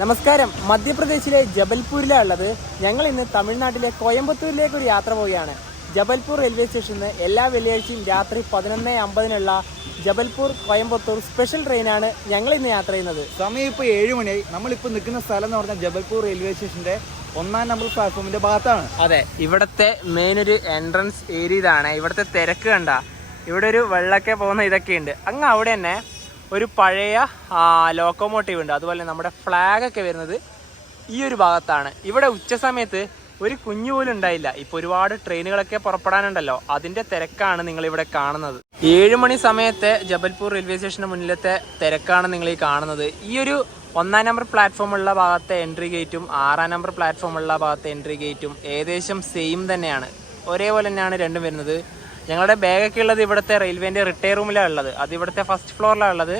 നമസ്കാരം. മധ്യപ്രദേശിലെ ജബൽപൂരിലാണ് ഉള്ളത്. ഞങ്ങൾ ഇന്ന് തമിഴ്നാട്ടിലെ കോയമ്പത്തൂരിലേക്ക് ഒരു യാത്ര പോവുകയാണ്. ജബൽപൂർ റെയിൽവേ സ്റ്റേഷനിൽ എല്ലാ വെള്ളിയാഴ്ചയും രാത്രി 11:50 ജബൽപൂർ കോയമ്പത്തൂർ സ്പെഷ്യൽ ട്രെയിനാണ് ഞങ്ങൾ ഇന്ന് യാത്ര ചെയ്യുന്നത്. സമയം ഇപ്പോൾ 7 മണിയായി. നമ്മളിപ്പോൾ നിൽക്കുന്ന സ്ഥലം എന്ന് പറഞ്ഞാൽ ജബൽപൂർ റെയിൽവേ സ്റ്റേഷന്റെ 1-ാം നമ്പർ പ്ലാറ്റ്ഫോമിന്റെ ഭാഗത്താണ്. അതെ, ഇവിടുത്തെ മെയിൻ ഒരു എൻട്രൻസ് ഏരിയ ഇതാണ്. ഇവിടുത്തെ തിരക്ക് കണ്ട, ഇവിടെ ഒരു വെള്ളമൊക്കെ പോകുന്ന ഇതൊക്കെ ഉണ്ട്. അങ്ങ് അവിടെ തന്നെ ഒരു പഴയ ലോക്കോമോട്ടീവ് ഉണ്ട്. അതുപോലെ നമ്മുടെ ഫ്ലാഗ് ഒക്കെ വരുന്നത് ഈ ഒരു ഭാഗത്താണ്. ഇവിടെ ഉച്ച സമയത്ത് ഒരു കുഞ്ഞു പോലും ഉണ്ടായില്ല. ഇപ്പോൾ ഒരുപാട് ട്രെയിനുകളൊക്കെ പുറപ്പെടാനുണ്ടല്ലോ, അതിൻ്റെ തിരക്കാണ് നിങ്ങളിവിടെ കാണുന്നത്. 7 മണി സമയത്തെ ജബൽപൂർ റെയിൽവേ സ്റ്റേഷന് മുന്നിലത്തെ തിരക്കാണ് നിങ്ങൾ ഈ കാണുന്നത്. ഈ ഒരു 1-ാം നമ്പർ പ്ലാറ്റ്ഫോമുള്ള ഭാഗത്തെ എൻട്രി ഗേറ്റും 6-ാം നമ്പർ പ്ലാറ്റ്ഫോമുള്ള ഭാഗത്തെ എൻട്രി ഗേറ്റും ഏകദേശം സെയിം തന്നെയാണ്, ഒരേപോലെ തന്നെയാണ് രണ്ടും വരുന്നത്. ഞങ്ങളുടെ ബാഗൊക്കെ ഉള്ളത് ഇവിടുത്തെ റെയിൽവേൻ്റെ റിട്ടയർ റൂമിലാണ് ഉള്ളത്. അത് ഇവിടുത്തെ ഫസ്റ്റ് ഫ്ലോറിലാണ് ഉള്ളത്.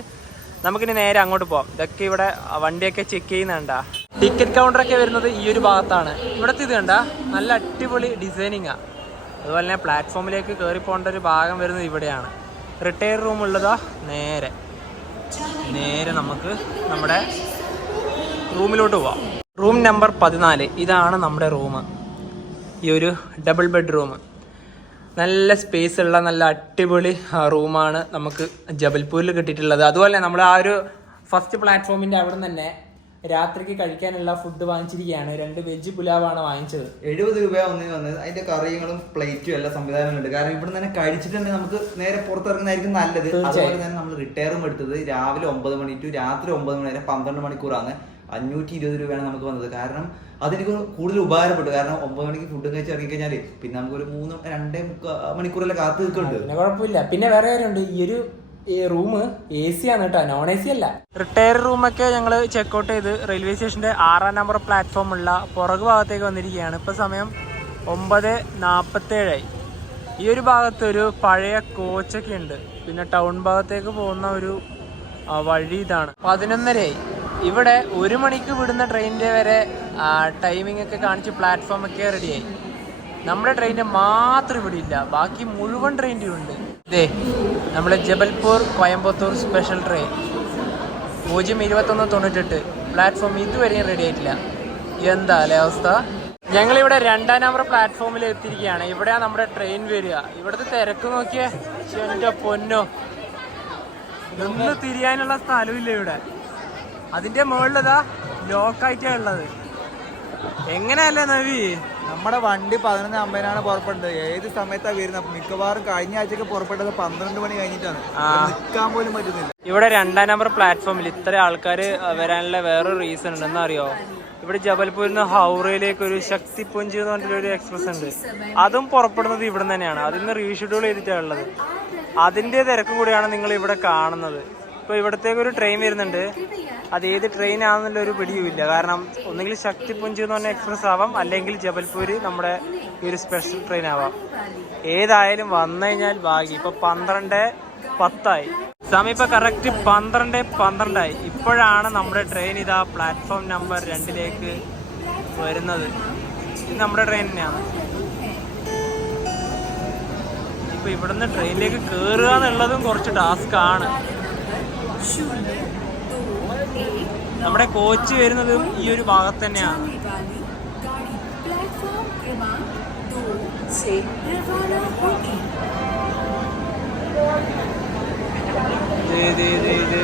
നമുക്കിനി നേരെ അങ്ങോട്ട് പോകാം. ഇതൊക്കെ ഇവിടെ വണ്ടിയൊക്കെ ചെക്ക് ചെയ്യുന്നുണ്ടാ. ടിക്കറ്റ് കൗണ്ടറൊക്കെ വരുന്നത് ഈ ഒരു ഭാഗത്താണ്. ഇവിടുത്തെ ഇത് കണ്ട നല്ല അടിപൊളി ഡിസൈനിങ്ങാണ്. അതുപോലെ തന്നെ പ്ലാറ്റ്ഫോമിലേക്ക് കയറി പോകേണ്ട ഒരു ഭാഗം വരുന്നത് ഇവിടെയാണ്. റിട്ടയർ റൂം ഉള്ളതാ നേരെ നമുക്ക് നമ്മുടെ റൂമിലോട്ട് പോവാം. റൂം നമ്പർ 14 ഇതാണ് നമ്മുടെ റൂം. ഈ ഒരു ഡബിൾ ബെഡ് റൂം, നല്ല സ്പേസ് ഉള്ള നല്ല അടിപൊളി റൂമാണ് നമുക്ക് ജബൽപൂരിൽ കിട്ടിയിട്ടുള്ളത്. അതുപോലെ നമ്മൾ ആ ഒരു ഫസ്റ്റ് പ്ലാറ്റ്ഫോമിൻ്റെ അവിടെ നിന്ന് തന്നെ രാത്രിക്ക് കഴിക്കാനുള്ള ഫുഡ് വാങ്ങിച്ചിരിക്കുകയാണ്. 2 വെജ് പുലാവാണ് വാങ്ങിച്ചത്. 70 രൂപ ഒന്നിന് വന്നത്. അതിന്റെ കറികളും പ്ലേറ്റും എല്ലാ സംവിധാനങ്ങളുണ്ട്. കാരണം ഇവിടെ തന്നെ കഴിച്ചിട്ട് തന്നെ നമുക്ക് നേരെ പുറത്തിറങ്ങുന്നതായിരിക്കും നല്ലത്. അതുപോലെ തന്നെ നമ്മൾ റിട്ടയറും എടുത്തത് രാവിലെ 9 മണി ടു രാത്രി 9 മണി വരെ 12 മണിക്കൂറാണ്. 520 രൂപയാണ് നമുക്ക് വന്നത്. കാരണം അതെനിക്ക് കൂടുതൽ ഉപകാരപ്പെട്ടു. കാരണം 9 മണിക്ക് ഫുഡ് കഴിച്ച് ഇറങ്ങിക്കഴിഞ്ഞാൽ പിന്നെ നമുക്കൊരു 2.25 മണിക്കൂറല്ലേ കാത്തു നിൽക്കുന്നുണ്ട്. കുഴപ്പമില്ല. പിന്നെ വേറെ കാര്യമുണ്ട്, ഈ റൂം AC ആണ് കേട്ടോ, നോൺ AC അല്ല. റിട്ടയർ റൂമൊക്കെ ഞങ്ങൾ ചെക്കൗട്ട് ചെയ്ത് റെയിൽവേ സ്റ്റേഷന്റെ 6-ാം നമ്പർ പ്ലാറ്റ്ഫോമുള്ള പുറകു ഭാഗത്തേക്ക് വന്നിരിക്കുകയാണ്. ഇപ്പൊ സമയം 9:47. ഈ ഒരു ഭാഗത്ത് ഒരു പഴയ കോച്ചൊക്കെ ഉണ്ട്. പിന്നെ ടൗൺ ഭാഗത്തേക്ക് പോകുന്ന ഒരു വഴി ഇതാണ്. 11:30. ഇവിടെ 1 മണിക്ക് വിടുന്ന ട്രെയിനിൻ്റെ വരെ ടൈമിംഗ് ഒക്കെ കാണിച്ച് പ്ലാറ്റ്ഫോം ഒക്കെ റെഡിയായി. നമ്മുടെ ട്രെയിനിന് മാത്രം ഇവിടെ ഇല്ല, ബാക്കി മുഴുവൻ ട്രെയിനും ഉണ്ട്. ഇതേ നമ്മുടെ Jabalpur Coimbatore special train 0:21:98 platform ഇതുവരെയും റെഡി ആയിട്ടില്ല. എന്താ അല്ലേ അവസ്ഥ? ഞങ്ങളിവിടെ 2-ാം നമ്പർ പ്ലാറ്റ്ഫോമിൽ എത്തിയിരിക്കുകയാണ്. ഇവിടെയാണ് നമ്മുടെ ട്രെയിൻ വരിക. ഇവിടുത്തെ തിരക്ക് നോക്കിയേ, എൻ്റെ പൊന്നോ, നിന്ന് തിരിയാനുള്ള സ്ഥലമില്ല ഇവിടെ. അതിന്റെ മുകളിലതാ ലോക്കായിട്ടാണ് ഉള്ളത്. എങ്ങനെയല്ലേ നവി? നമ്മുടെ വണ്ടി 11:50 പുറപ്പെട്ടത്. ഏത് സമയത്താണ് വരുന്നത്? മിക്കവാറും കഴിഞ്ഞ ആഴ്ചക്ക് പുറപ്പെട്ടത് 12 മണി കഴിഞ്ഞിട്ടാണ്. നിൽക്കാൻ പോലും പറ്റുന്നില്ല. ഇവിടെ 2-ാം നമ്പർ പ്ലാറ്റ്ഫോമിൽ ഇത്ര ആൾക്കാർ വരാനുള്ള വേറൊരു റീസൺ ഉണ്ട്. എന്നറിയോ? ഇവിടെ ജബൽപൂരിൽ നിന്ന് ഹൗറയിലേക്ക് ഒരു ശക്തിപുഞ്ച് എന്ന് പറഞ്ഞിട്ടൊരു എക്സ്പ്രസ് ഉണ്ട്. അതും പുറപ്പെടുന്നത് ഇവിടെ തന്നെയാണ്. അതിന്ന് റീഷെഡ്യൂൾ ചെയ്തിട്ടാണ് ഉള്ളത്. അതിന്റെ തിരക്കും കൂടിയാണ് നിങ്ങൾ ഇവിടെ കാണുന്നത്. ഇപ്പോൾ ഇവിടത്തേക്ക് ഒരു ട്രെയിൻ വരുന്നുണ്ട്. അത് ഏത് ട്രെയിൻ ആണെന്നുള്ള ഒരു പിടിയുമില്ല. കാരണം ഒന്നുകിൽ ശക്തിപുഞ്ച് എന്ന് പറഞ്ഞ എക്സ്പ്രസ് ആവാം, അല്ലെങ്കിൽ ജബൽപൂര് നമ്മുടെ ഈ ഒരു സ്പെഷ്യൽ ട്രെയിൻ ആവാം. ഏതായാലും വന്നു കഴിഞ്ഞാൽ ഭാഗ്യം. ഇപ്പൊ 12:10 സമയം. ഇപ്പൊ കറക്റ്റ് 12:12 ഇപ്പോഴാണ് നമ്മുടെ ട്രെയിൻ ഇതാ പ്ലാറ്റ്ഫോം നമ്പർ 2 വരുന്നത്. ഇത് നമ്മുടെ ട്രെയിൻ തന്നെയാണ്. ഇപ്പൊ ഇവിടുന്ന് ട്രെയിനിലേക്ക് കയറുക എന്നുള്ളതും കുറച്ച് ടാസ്ക് ആണ്. നമ്മുടെ കോച്ച് വരുന്നതും ഈ ഒരു ഭാഗത്ത് തന്നെയാണ്. ഇത്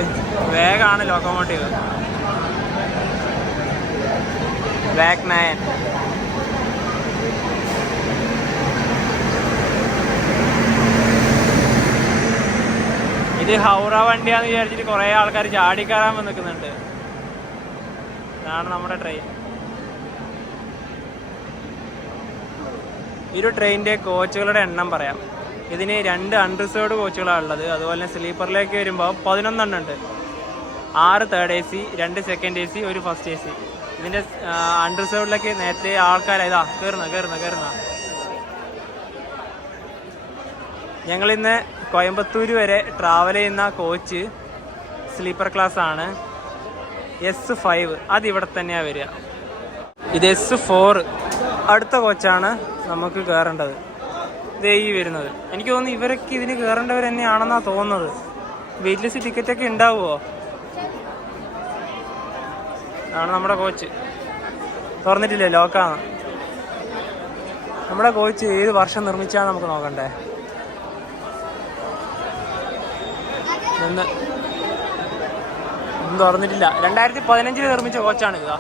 വേഗമാണ് ലോക്കോമോട്ടീവ്. ബ്ലാക്ക് 9. ഇത് ഹൗറ വണ്ടിയാന്ന് വിചാരിച്ചിട്ട് കുറെ ആൾക്കാർ ചാടിക്കയറാൻ വന്ന് നിൽക്കുന്നുണ്ട്. ഇതാണ് നമ്മുടെ ട്രെയിൻ. ഈ ഒരു ട്രെയിനിൻ്റെ കോച്ചുകളുടെ എണ്ണം പറയാം. ഇതിന് 2 അൺറിസേർവ്ഡ് കോച്ചുകളാണ് ഉള്ളത്. അതുപോലെ തന്നെ സ്ലീപ്പറിലേക്ക് വരുമ്പോൾ 11 എണ്ണം ഉണ്ട്. 6 third AC, 2 second AC, 1 first AC. ഇതിൻ്റെ അൺറിസേർവ്ഡിലേക്ക് നേരത്തെ ആൾക്കാർ ഇതാ കയറുന്ന. ഞങ്ങളിന്ന് കോയമ്പത്തൂർ വരെ ട്രാവൽ ചെയ്യുന്ന കോച്ച് സ്ലീപ്പർ ക്ലാസ് ആണ്. S5 അതിവിടെ തന്നെയാണ് വരിക. ഇത് S4 അടുത്ത കോച്ചാണ് നമുക്ക് കയറേണ്ടത്. ഇതേ ഈ വരുന്നത്. എനിക്ക് തോന്നുന്നു ഇവരൊക്കെ ഇതിന് കയറേണ്ടവർ തന്നെയാണെന്നാണ് തോന്നുന്നത്. വെയിറ്റ് ലിസ്റ്റ് ടിക്കറ്റൊക്കെ ഉണ്ടാവുമോ? അതാണ് നമ്മുടെ കോച്ച്. തുറന്നിട്ടില്ലേ, ലോക്കാണ്. നമ്മുടെ കോച്ച് ഏത് വർഷം നിർമ്മിച്ചാന്ന് നമുക്ക് നോക്കണ്ടേ. ഒന്നും തുറന്നിട്ടില്ല. 2015 നിർമ്മിച്ച കോച്ചാണ് ഇതാ.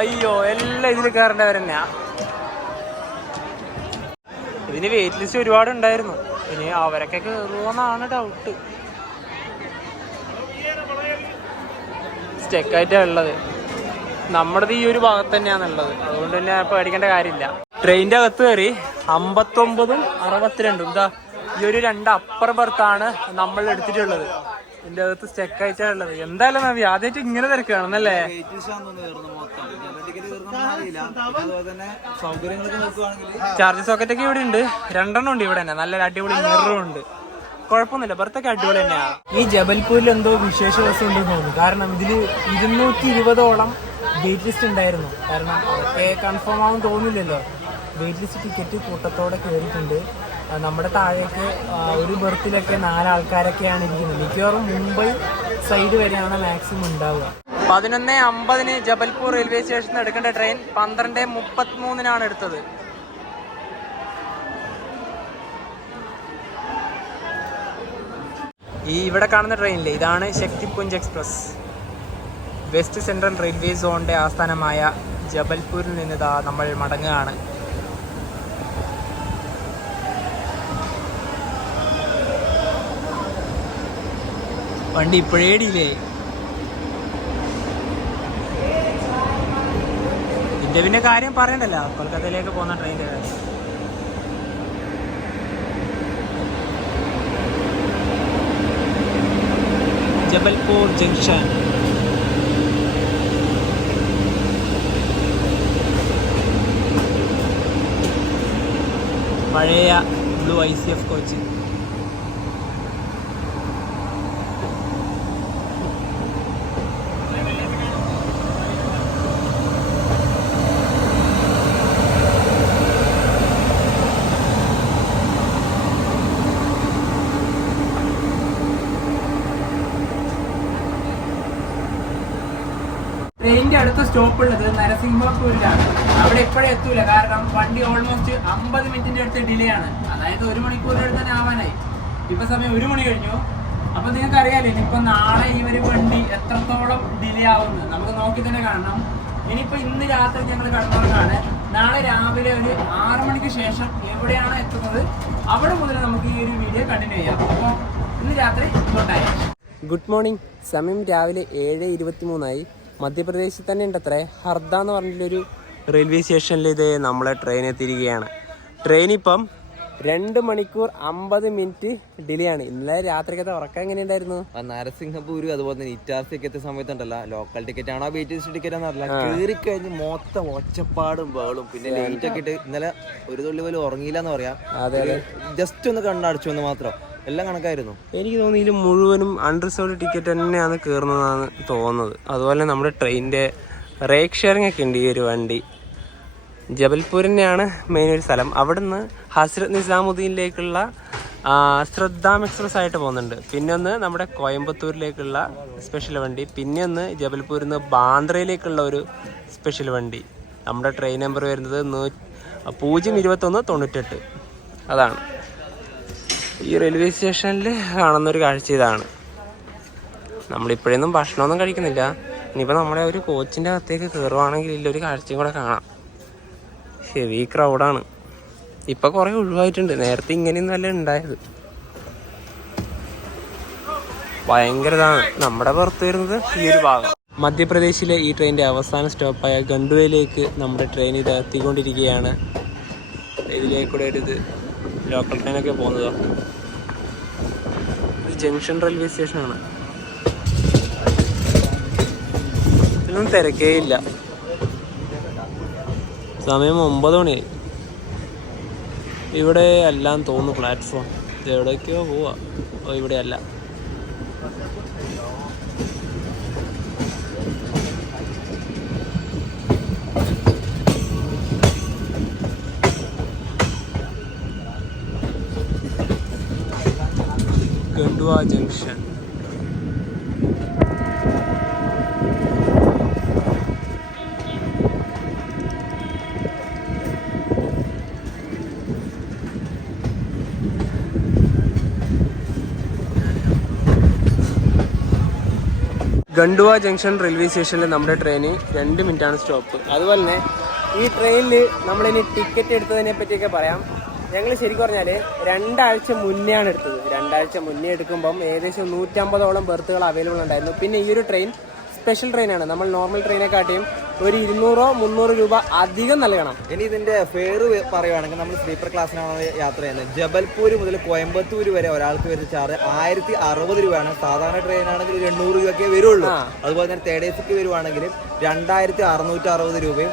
അയ്യോ, എല്ലാം ഇതിൽ കയറേണ്ടവരെന്നെയാ. ഇതിന് വെയിറ്റ് ലിസ്റ്റ് ഒരുപാട് ഉണ്ടായിരുന്നു. ഇനി അവരൊക്കെ കയറുമെന്നാണ് ഡൗട്ട്. സ്റ്റെക്കായിട്ടാണ് ഉള്ളത്. നമ്മുടെ ഈ ഒരു ഭാഗത്ത് തന്നെയാണുള്ളത്. അതുകൊണ്ട് തന്നെ ഇപ്പോൾ പേടിക്കേണ്ട കാര്യമില്ല. ട്രെയിനിൻ്റെ അകത്ത് കയറി 59ഉം 62ഉം ഇതാ ഈ ഒരു 2 അപ്പർ ബർത്താണ് നമ്മൾ എടുത്തിട്ടുള്ളത്. ഇതിൻ്റെ അകത്ത് സ്റ്റെക്കായിട്ടാണ് ഉള്ളത്. എന്തായാലും നവി ആദ്യമായിട്ട് ഇങ്ങനെ തിരക്കുകയാണെന്നല്ലേ. ചാർജ് സോക്കറ്റൊക്കെ ഇവിടെ ഉണ്ട്. 2 ഉണ്ട് ഇവിടെ തന്നെ. നല്ല അടിപൊളി മിററും ഉണ്ട്. കുഴപ്പമൊന്നുമില്ല, ബർത്തൊക്കെ അടിപൊളി തന്നെയാണ്. ഈ ജബൽപൂരിൽ എന്തോ വിശേഷ ദിവസം ഉണ്ടെന്ന് തോന്നുന്നു. കാരണം ഇതിൽ 220ഓളം വെയിറ്റ് ലിസ്റ്റ് ഉണ്ടായിരുന്നു. കാരണം അതൊക്കെ കൺഫേം ആവും തോന്നില്ലല്ലോ. വെയിറ്റ് ലിസ്റ്റ് ടിക്കറ്റ് കൂട്ടത്തോടെ കയറിയിട്ടുണ്ട്. നമ്മുടെ താഴേക്ക് ഒരു ബർത്തിലൊക്കെ 4 ആൾക്കാരൊക്കെയാണ് ഇരിക്കുന്നത്. മിക്കവാറും മുംബൈ സൈഡ് വരെയാണ് മാക്സിമം ഉണ്ടാവുക. 11:50 ജബൽപൂർ റെയിൽവേ സ്റ്റേഷനിൽ എടുക്കേണ്ട ട്രെയിൻ 12:33 എടുത്തത്. ഈ ഇവിടെ കാണുന്ന ട്രെയിനില്ലേ, ഇതാണ് ശക്തിപുഞ്ച് എക്സ്പ്രസ്. വെസ്റ്റ് സെൻട്രൽ റെയിൽവേ സോണിൻ്റെ ആസ്ഥാനമായ ജബൽപൂരിൽ നിന്ന് നമ്മൾ മടങ്ങുകയാണ്. വണ്ടി ഇപ്പോഴേ ഡിലേ. ഇതിൻ്റെ പിന്നെ കാര്യം പറയണ്ടല്ലോ, കൊൽക്കത്തയിലേക്ക് പോകുന്ന ട്രെയിനിൻ്റെ കാര്യം. ജബൽപൂർ ജംഗ്ഷൻ. പഴയ ബ്ലൂ ICF കോച്ച്. ട്രെയിനിന്റെ അടുത്ത സ്റ്റോപ്പ് ഉള്ളത് നരസിംഹപൂരിലാണ്. അവിടെ ഇപ്പോഴും എത്തൂല. കാരണം വണ്ടി ഓൾമോസ്റ്റ് 50 മിനിറ്റിന്റെ അടുത്ത് ഡിലേ ആണ്. അതായത് 1 മണിക്കൂറിന്റെ അടുത്ത് തന്നെ ആവാനായി. ഇപ്പൊ സമയം 1 മണി കഴിഞ്ഞു. അപ്പൊ നിങ്ങൾക്ക് അറിയാലോ ഇനിയിപ്പോ നാളെ ഈ ഒരു വണ്ടി എത്രത്തോളം ഡിലേ ആവുന്നത് നമുക്ക് നോക്കി തന്നെ കാണണം. ഇനിയിപ്പോ ഇന്ന് രാത്രി ഞങ്ങൾ കടന്നുറങ്ങാണ്. നാളെ രാവിലെ ഒരു 6 മണിക്ക് ശേഷം എവിടെയാണ് എത്തുന്നത് അവിടെ മുതൽ നമുക്ക് ഈ ഒരു വീഡിയോ കണ്ടിന്യൂ ചെയ്യാം. അപ്പോൾ ഇന്ന് രാത്രി കൊണ്ടായി. Good morning. സമയം രാവിലെ 7:23 മധ്യപ്രദേശിൽ തന്നെ ഉണ്ടത്രേ ഹർദ എന്ന് പറഞ്ഞിട്ടൊരു റെയിൽവേ സ്റ്റേഷനിൽ ഇത് നമ്മളെ ട്രെയിൻ എത്തിയിരിക്കുകയാണ്. ട്രെയിൻ ഇപ്പം 2 മണിക്കൂർ 50 മിനിറ്റ് ഡിലേ ആണ്. ഇന്നലെ രാത്രിക്കത്തെ ഉറക്കം എങ്ങനെയുണ്ടായിരുന്നു? നരസിംഹപൂര് അതുപോലെ തന്നെ ഇറ്റാർസി ഒക്കെ എത്തിയ സമയത്തുണ്ടല്ലോ, ലോക്കൽ ടിക്കറ്റ് ആണോ വെയിറ്റ് ടിക്കറ്റ് ആണെന്നറിയില്ല, കയറി കഴിഞ്ഞ് മൊത്തം ഒച്ചപ്പാടും ബഹളും. പിന്നെ ലൈറ്റ് ഒക്കെ ഇട്ട് ഇന്നലെ ഒരു തുള്ളി പോലും ഉറങ്ങിയില്ല എന്ന് പറയാം. ജസ്റ്റ് ഒന്ന് കണ്ണടച്ചു എന്ന് മാത്രം. എല്ലാം കണക്കായിരുന്നു. എനിക്ക് തോന്നുന്നു ഇതിൽ മുഴുവനും അൺറിസർവ്ഡ് ടിക്കറ്റ് തന്നെയാണ് കയറുന്നതാണ് തോന്നുന്നത്. അതുപോലെ നമ്മുടെ ട്രെയിനിൻ്റെ റേക്ക് ഷെയറിംഗ് ഒക്കെ ഉണ്ട്. ഈ ഒരു വണ്ടി ജബൽപൂർ തന്നെയാണ് മെയിൻ ഒരു സ്ഥലം. അവിടുന്ന് ഹസ്രത്ത് നിസാമുദ്ദീനിലേക്കുള്ള ശ്രദ്ധാം എക്സ്പ്രസ് ആയിട്ട് പോകുന്നുണ്ട്. പിന്നെ ഒന്ന് നമ്മുടെ കോയമ്പത്തൂരിലേക്കുള്ള സ്പെഷ്യൽ വണ്ടി. പിന്നെ ഒന്ന് ജബൽപൂരിൽ നിന്ന് ബാന്ദ്രയിലേക്കുള്ള ഒരു സ്പെഷ്യൽ വണ്ടി. നമ്മുടെ ട്രെയിൻ നമ്പർ വരുന്നത് 02198. അതാണ് ഈ റെയിൽവേ സ്റ്റേഷനിൽ കാണുന്നൊരു കാഴ്ച. ഇതാണ്. നമ്മളിപ്പോഴൊന്നും ഭക്ഷണമൊന്നും കഴിക്കുന്നില്ല. ഇനിയിപ്പോൾ നമ്മുടെ ഒരു കോച്ചിൻ്റെ അകത്തേക്ക് കയറുവാണെങ്കിൽ ഇല്ലൊരു കാഴ്ചയും കൂടെ കാണാം. ഹെവി ക്രൗഡാണ്. ഇപ്പം കുറേ ഒഴിവായിട്ടുണ്ട്. നേരത്തെ ഇങ്ങനെയൊന്നും അല്ല ഉണ്ടായത്. ഭയങ്കര ഇതാണ്. നമ്മുടെ പുറത്ത് വരുന്നത് ഈ ഒരു ഭാഗം. മധ്യപ്രദേശിലെ ഈ ട്രെയിനിൻ്റെ അവസാന സ്റ്റോപ്പായ ഗണ്ടുവയിലേക്ക് നമ്മുടെ ട്രെയിൻ ഇത് എത്തിക്കൊണ്ടിരിക്കുകയാണ്. ഇതിലേക്കൂടെ ഒരു ലോക്കൽ ട്രെയിനൊക്കെ പോകുന്നതോ. ഇത് ജംഗ്ഷൻ റെയിൽവേ സ്റ്റേഷനാണ്. ഇതിലൊന്നും തിരക്കേ ഇല്ല. സമയം 9 മണിയായി. ഇവിടെ എല്ലാം തോന്നുന്നു പ്ലാറ്റ്ഫോം. ഇത് എവിടേക്കോ പോവാ. ഇവിടെ അല്ല. ഗണ്ടുവ ജംഗ്ഷൻ. ഗണ്ടുവ ജംഗ്ഷൻ റെയിൽവേ സ്റ്റേഷനിൽ നമ്മുടെ ട്രെയിന് 2 മിനിറ്റാണ് സ്റ്റോപ്പ്. അതുപോലെ തന്നെ ഈ ട്രെയിനിൽ നമ്മളിനി ടിക്കറ്റ് എടുത്തതിനെ പറ്റിയൊക്കെ പറയാം. ഞങ്ങൾ ശരിക്കും പറഞ്ഞാൽ 2 ആഴ്ച മുന്നെയാണ് എടുത്തത്. 2 ആഴ്ച മുന്നേ എടുക്കുമ്പം ഏകദേശം 150ഓളം ബെർത്തുകൾ അവൈലബിൾ ഉണ്ടായിരുന്നു. പിന്നെ ഈ ഒരു ട്രെയിൻ സ്പെഷ്യൽ ട്രെയിനാണ്. നമ്മൾ നോർമൽ ട്രെയിനെക്കാട്ടിയും ഒരു 200-300 രൂപ അധികം നൽകണം. ഇനി ഇതിന്റെ ഫെയർ പറയുവാണെങ്കിൽ നമ്മൾ സ്ലീപ്പർ ക്ലാസ്സിനാണ് യാത്ര ചെയ്യുന്നത്. ജബൽപൂർ മുതൽ കോയമ്പത്തൂർ വരെ ഒരാൾക്ക് വരുന്ന ചാർജ് 1060 രൂപയാണ്. സാധാരണ ട്രെയിനാണെങ്കിൽ 800 രൂപയൊക്കെ വരുള്ളൂ. അതുപോലെ തന്നെ തേർഡ് എ സിക്ക് വരുവാണെങ്കിൽ 2660 രൂപയും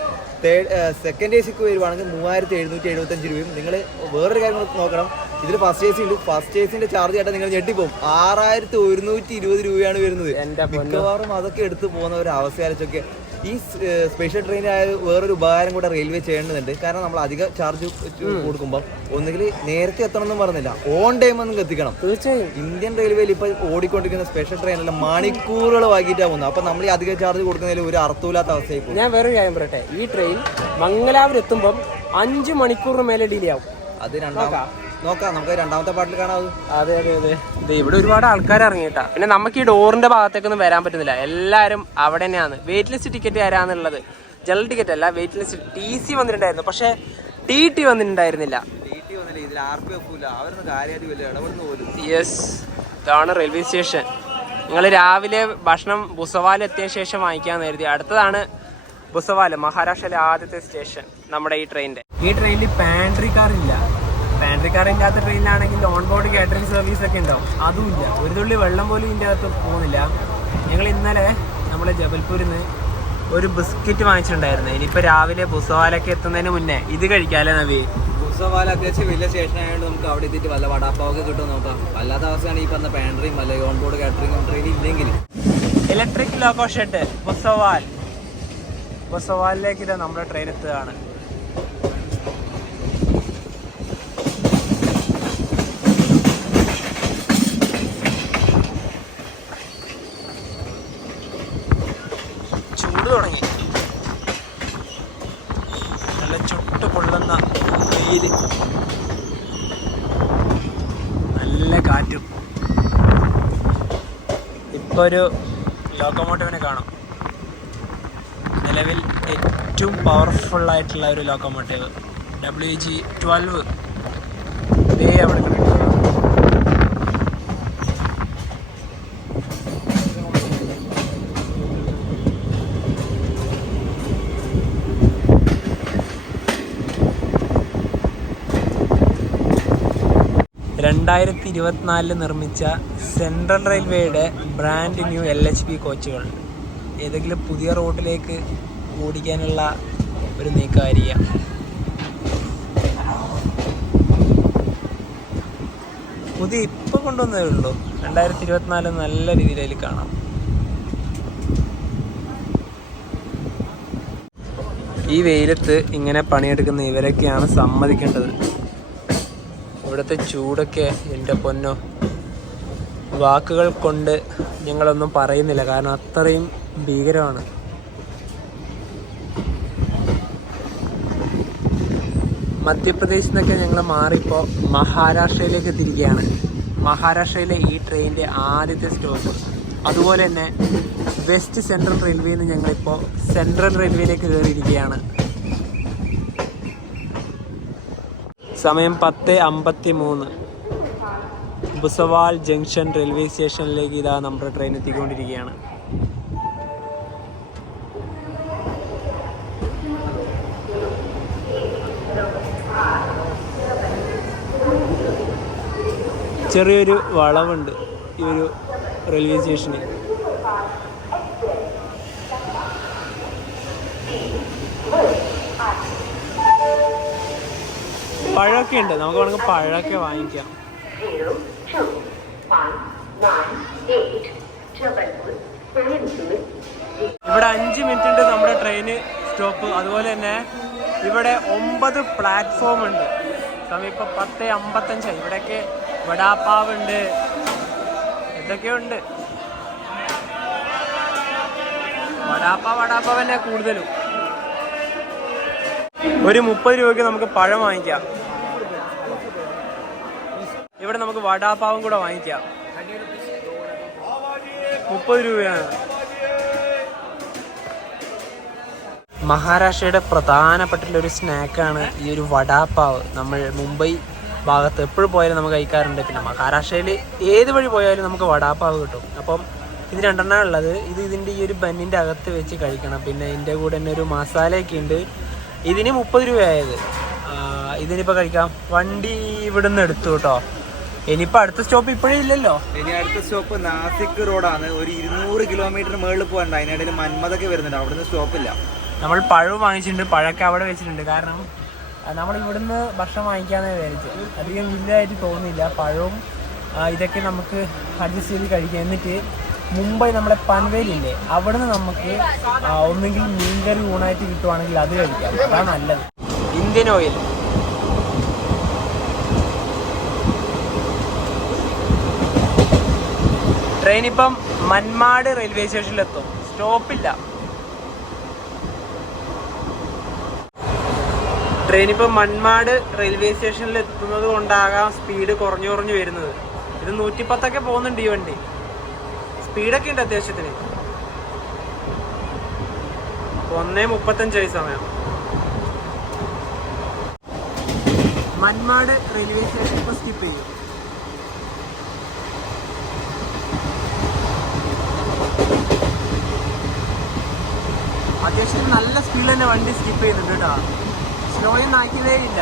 സെക്കൻഡ് എ സിക്ക് വരുവാണെങ്കിൽ 3775 രൂപയും. നിങ്ങൾ വേറൊരു കാര്യം നോക്കണം, ഇതിൽ ഫസ്റ്റ് എ സി ഉണ്ട്. ഫസ്റ്റ് എ സിന്റെ ചാർജ് കേട്ടാൽ നിങ്ങൾ ഞെട്ടിപ്പോവും. 6120 രൂപയാണ് വരുന്നത്. മിക്കവാറും അതൊക്കെ എടുത്ത് പോകുന്ന ഒരു അവസ്ഥയൊക്കെ. ഈ സ്പെഷ്യൽ ട്രെയിനായ വേറൊരു ഉപകാരം കൂടെ റെയിൽവേ ചെയ്യേണ്ടതുണ്ട്. കാരണം നമ്മൾ അധിക ചാർജ് കൊടുക്കുമ്പോൾ ഒന്നുകിൽ നേരത്തെ എത്തണമെന്നും പറഞ്ഞില്ല, ഓൺ ടൈം ഒന്നും എത്തിക്കണം. തീർച്ചയായും ഇന്ത്യൻ റെയിൽവേയിൽ ഇപ്പൊ ഓടിക്കൊണ്ടിരിക്കുന്ന സ്പെഷ്യൽ ട്രെയിനെല്ലാം മണിക്കൂറുകൾ വൈകിട്ടാണ് പോകുന്നത്. അപ്പൊ നമ്മൾ ഈ അധിക ചാർജ് കൊടുക്കുന്നതിൽ ഒരു അർത്ഥമില്ലാത്ത അവസ്ഥയായി പോകും. ഞാൻ വേറൊരു കാര്യം പറയട്ടെ, ഈ ട്രെയിൻ മംഗലാപുരം എത്തുമ്പം 5 മണിക്കൂറിന് മേലെ ഡിലേ ആവും. അത് നോക്കാം, നമുക്ക് രണ്ടാമത്തെ പാട്ടിൽ കാണാം. അതെ അതെ അതെ. ഇത് ഇവിടെ ഒരുപാട് ആൾക്കാർ ഇറങ്ങിയിട്ടാ. പിന്നെ നമുക്ക് ഈ ഡോറിന്റെ ഭാഗത്തേക്കൊന്നും വരാൻ പറ്റുന്നില്ല. എല്ലാവരും അവിടെ തന്നെയാണ്. വെയിറ്റ് ലിസ്റ്റ് ടിക്കറ്റ് ആരാന്നുള്ളത്, ജനറൽ ടിക്കറ്റ് അല്ല, വെയിറ്റ് ലിസ്റ്റ്. TC വന്നിട്ടുണ്ടായിരുന്നു, പക്ഷെ TT വന്നിട്ടുണ്ടായിരുന്നില്ല. യെസ്, ഇതാണ് റെയിൽവേ സ്റ്റേഷൻ. നിങ്ങൾ രാവിലെ ഭക്ഷണം ഭുസവാൽ എത്തിയ ശേഷം വാങ്ങിക്കാന്ന് കരുതി. അടുത്തതാണ് ഭുസവാൽ, മഹാരാഷ്ട്രയിലെ ആദ്യത്തെ സ്റ്റേഷൻ നമ്മുടെ ഈ ട്രെയിനിന്റെ. ഈ ട്രെയിനിൽ പാൻട്രി കാർ ഇല്ല. പാൻട്രി കാർ ഇല്ലാത്ത ട്രെയിനിലാണെങ്കിൽ ഓൺ ബോർഡ് കാറ്ററിംഗ് സർവീസ് ഒക്കെ ഉണ്ടാവും. അതുമില്ല. ഒരു തുള്ളി വെള്ളം പോലും ഇതിൻ്റെ അകത്ത് പോകുന്നില്ല. ഞങ്ങൾ ഇന്നലെ നമ്മളെ ജബൽപൂരിൽ നിന്ന് ഒരു ബിസ്ക്കറ്റ് വാങ്ങിച്ചിട്ടുണ്ടായിരുന്നു. ഇനിയിപ്പോൾ രാവിലെ ഭുസവാലൊക്കെ എത്തുന്നതിന് മുന്നേ ഇത് കഴിക്കാമല്ലേ നവി? ഭുസവാല അത്യാവശ്യം വലിയ സ്റ്റേഷൻ ആയതുകൊണ്ട് നമുക്ക് അവിടെ എത്തിയിട്ട് വല്ല വടാപ്പാവൊക്കെ കിട്ടും നോക്കാം. അല്ലാത്ത അവസ്ഥയാണ് ഈ പറഞ്ഞ പാൻട്രിയും അല്ല ഓൺ ബോർഡ് കാറ്ററിംഗും ട്രെയിൻ ഇല്ലെങ്കിൽ. Electric loco shed Bhusawal. ഭുസവാലിലേക്ക് ഇത് നമ്മുടെ ട്രെയിൻ എത്തുകയാണ്. ചൂട് തുടങ്ങി, നല്ല ചുട്ട് പൊള്ളുന്ന വെയിൽ, നല്ല കാറ്റും. ഇപ്പോൾ ഒരു ലോക്കോമോട്ടീവിനെ കാണും. നിലവിൽ ഏറ്റവും പവർഫുൾ ആയിട്ടുള്ള ഒരു ലോക്കോമോട്ടീവ് WG-12. ഇതേ അവിടെ കിടക്കുക. നിർമ്മിച്ച സെൻട്രൽ റെയിൽവേയുടെ ബ്രാൻഡ് ന്യൂ LHB കോച്ചുകൾ ഏതെങ്കിലും പുതിയ റൂട്ടിലേക്ക് ഓടിക്കാനുള്ള ഒരു നീക്കമായിരിക്കാം. പുതിയ ഇപ്പോൾ കൊണ്ടുവന്നതേ ഉള്ളൂ. 2024 നല്ല രീതിയിൽ അതിൽ കാണാം. ഈ വെയിലത്ത് ഇങ്ങനെ പണിയെടുക്കുന്ന ഇവരൊക്കെയാണ് സമ്മതിക്കേണ്ടത്. ഇവിടുത്തെ ചൂടൊക്കെ എൻ്റെ പൊന്നോ, വാക്കുകൾ കൊണ്ട് ഞങ്ങളൊന്നും പറയുന്നില്ല, കാരണം അത്രയും ഭീകരമാണ്. മധ്യപ്രദേശിൽ നിന്നൊക്കെ ഞങ്ങൾ മാറിപ്പോൾ മഹാരാഷ്ട്രയിലേക്ക് എത്തിയിരിക്കുകയാണ്. മഹാരാഷ്ട്രയിലെ ഈ ട്രെയിനിൻ്റെ ആദ്യത്തെ സ്റ്റോപ്പ്. അതുപോലെ തന്നെ വെസ്റ്റ് സെൻട്രൽ റെയിൽവേയിൽ നിന്ന് ഞങ്ങളിപ്പോൾ സെൻട്രൽ റെയിൽവേയിലേക്ക് കയറിയിരിക്കുകയാണ്. സമയം 10:53. ഭുസവാൽ ജംഗ്ഷൻ റെയിൽവേ സ്റ്റേഷനിലേക്ക് ഇതാ നമ്മുടെ ട്രെയിൻ എത്തിക്കൊണ്ടിരിക്കുകയാണ്. ചെറിയൊരു വളവുണ്ട് ഈ ഒരു റെയിൽവേ സ്റ്റേഷനിൽ. പഴമൊക്കെ ഉണ്ട്, നമുക്ക് വേണമെങ്കിൽ പഴമൊക്കെ വാങ്ങിക്കാം. ഇവിടെ 5 മിനിറ്റ് ഉണ്ട് നമ്മുടെ ട്രെയിന് സ്റ്റോപ്പ്. അതുപോലെ തന്നെ ഇവിടെ 9 പ്ലാറ്റ്ഫോം ഉണ്ട്. സമയം ഇപ്പോൾ 10:55. ഇവിടെയൊക്കെ വടാപ്പാവ് ഉണ്ട്, ഇതൊക്കെ ഉണ്ട്. വടാപ്പാവ് തന്നെ കൂടുതലും. ഒരു 30 രൂപയ്ക്ക് നമുക്ക് പഴം വാങ്ങിക്കാം. ഇവിടെ നമുക്ക് വടാപ്പാവും കൂടെ വാങ്ങിക്കാം. 30 രൂപയാണ്. മഹാരാഷ്ട്രയുടെ പ്രധാനപ്പെട്ട ഒരു സ്നാക്കാണ് ഈ ഒരു വടാപ്പാവ്. നമ്മൾ മുംബൈ ഭാഗത്ത് എപ്പോഴും പോയാലും നമുക്ക് കഴിക്കാറുണ്ട്. പിന്നെ മഹാരാഷ്ട്രയിൽ ഏത് വഴി പോയാലും നമുക്ക് വടാപ്പാവ് കിട്ടും. അപ്പം ഇത് രണ്ടെണ്ണം ഉള്ളത്. ഇതിൻ്റെ ഈ ഒരു ബന്നിൻ്റെ അകത്ത് വെച്ച് കഴിക്കണം. പിന്നെ ഇതിൻ്റെ കൂടെ തന്നെ ഒരു മസാലയൊക്കെ ഉണ്ട്. ഇതിന് 30 രൂപയായത്. ഇതിനിപ്പോൾ കഴിക്കാം. വണ്ടി ഇവിടുന്ന് എടുത്തു കേട്ടോ. ഇനിയിപ്പോൾ അടുത്ത സ്റ്റോപ്പ് ഇപ്പോഴേ ഇല്ലല്ലോ. ഇനി അടുത്ത സ്റ്റോപ്പ് നാസിക് റോഡാണ്. ഒരു 200 കിലോമീറ്റർ മുകളിൽ പോകണ്ട. അതിനിടയിൽ മന്മതൊക്കെ വരുന്നുണ്ട്. അവിടുന്ന് സ്റ്റോപ്പില്ല. നമ്മൾ പഴം വാങ്ങിച്ചിട്ടുണ്ട്. പഴമൊക്കെ അവിടെ വെച്ചിട്ടുണ്ട്. കാരണം നമ്മൾ ഇവിടുന്ന് ഭക്ഷണം വാങ്ങിക്കാമെന്ന് വിചാരിച്ചു. അധികം വലുതായിട്ട് തോന്നുന്നില്ല. പഴവും ഇതൊക്കെ നമുക്ക് അഡ്ജസ്റ്റ് ചെയ്ത് കഴിക്കാം. എന്നിട്ട് മുംബൈ നമ്മുടെ പൻവേലില്ലേ, അവിടുന്ന് നമുക്ക് ഒന്നെങ്കിൽ മീൻകറി ഊണായിട്ട് കിട്ടുവാണെങ്കിൽ അത് കഴിക്കാം. അതാണ് നല്ലത്. Indian oil. ട്രെയിൻ ഇപ്പം മൻമാട് റെയിൽവേ സ്റ്റേഷനിലെത്തും. സ്റ്റോപ്പില്ല. ട്രെയിൻ ഇപ്പം മൻമാട് റെയിൽവേ സ്റ്റേഷനിൽ എത്തുന്നത് കൊണ്ടാകാം സ്പീഡ് കുറഞ്ഞു വരുന്നത്. ഇത് 110 പോകുന്നുണ്ട് ഈ വണ്ടി. സ്പീഡൊക്കെ ഉണ്ട് അത്യാവശ്യത്തിന്. 1:35 സമയം. മൻമാട് റെയിൽവേ സ്റ്റേഷൻ ഇപ്പോൾ സ്കിപ്പ് ചെയ്യും. അത്യാവശ്യം നല്ല സ്പീഡിൽ തന്നെ വണ്ടി സ്കിപ്പ് ചെയ്യുന്നുണ്ട് കേട്ടോ. സ്ലോയൊന്നും ആക്കിയതേ ഇല്ല.